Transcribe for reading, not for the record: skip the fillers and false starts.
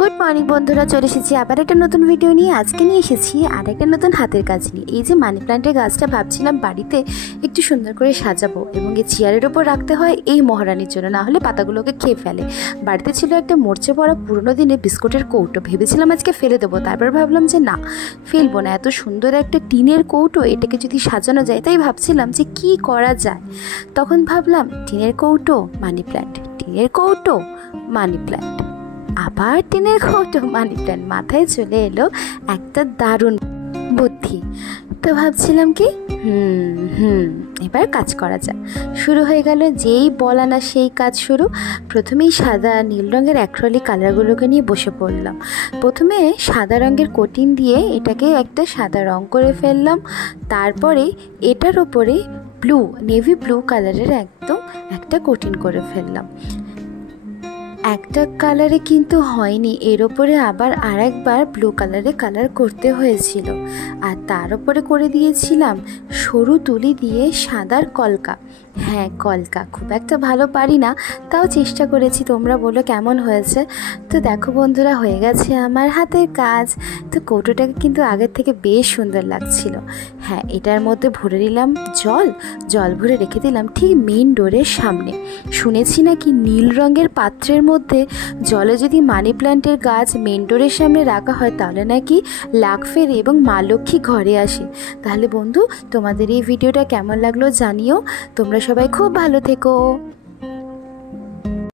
Good morning বন্ধুরা, চলে এসেছি আবার একটা নতুন ভিডিও নিয়ে। আজকে নিয়ে এসেছি আর একটা নতুন হাতের কাজ নিয়ে। এই যে মানি প্ল্যান্টের গাছটা ভাবছিলাম বাড়িতে একটু সুন্দর করে সাজাবো, এবং এই চেয়ারের ওপর রাখতে হয় এই মহারানীর জন্য, না হলে পাতাগুলোকে খেয়ে ফেলে। বাড়িতে ছিল একটা মরচে পড়া পুরোনো দিনের বিস্কুটের কৌটো, ভেবেছিলাম আজকে ফেলে দেবো, তারপর ভাবলাম যে না, ফেলবো না। এত সুন্দর একটা টিনের কৌটো, এটাকে যদি সাজানো যায়, তাই ভাবছিলাম যে কি করা যায়। তখন ভাবলাম টিনের কৌটো মানি প্ল্যান্ট, টিনের কৌটো মানি প্ল্যান্ট, আবার টিনের কৌটো মানি প্ল্যান্ট। মাথায় চলে এলো একটা দারুণ বুদ্ধি। তো ভাবছিলাম কি এবার কাজ করা যায়। শুরু হয়ে গেল, যেই বলা না সেই কাজ শুরু। প্রথমেই সাদা নীল রঙের অ্যাক্রিলিক কালারগুলোকে নিয়ে বসে পড়লাম। প্রথমে সাদা রঙের কোটিং দিয়ে এটাকে একটা সাদা রঙ করে ফেললাম। তারপরে এটার ওপরে নেভি ব্লু কালারের একদম একটা কোটিং করে ফেললাম। একটা কালারে কিন্তু হয়নি, এর ওপরে আবার আরেকবার ব্লু কালারে কালার করতে হয়েছিল। আর তার উপরে করে দিয়েছিলাম সরু তুলি দিয়ে সাদার কলকা। হ্যাঁ, কলকা খুব একটা ভালো পারি না, তাও চেষ্টা করেছি। তোমরা বলো কেমন হয়েছে। তো দেখো বন্ধুরা, হয়ে গেছে আমার হাতের কাজ। তো কৌটোটাকে কিন্তু আগের থেকে বেশ সুন্দর লাগছিল। হ্যাঁ, এটার মধ্যে ভরে নিলাম জল ভরে রেখে দিলাম ঠিক মেইন ডোরের সামনে। শুনেছি নাকি নীল রঙের পাত্রের মধ্যে জলে যদি মানি প্ল্যান্টের গাছ মেইন ডোরের সামনে রাখা হয়, তাহলে নাকি লাখ ফেরে এবং মা লক্ষ্মী ঘরে আসে। তাহলে বন্ধু, তোমাদের এই ভিডিওটা কেমন লাগলো জানিও। তোমরা সবাই খুব ভালো থেকো।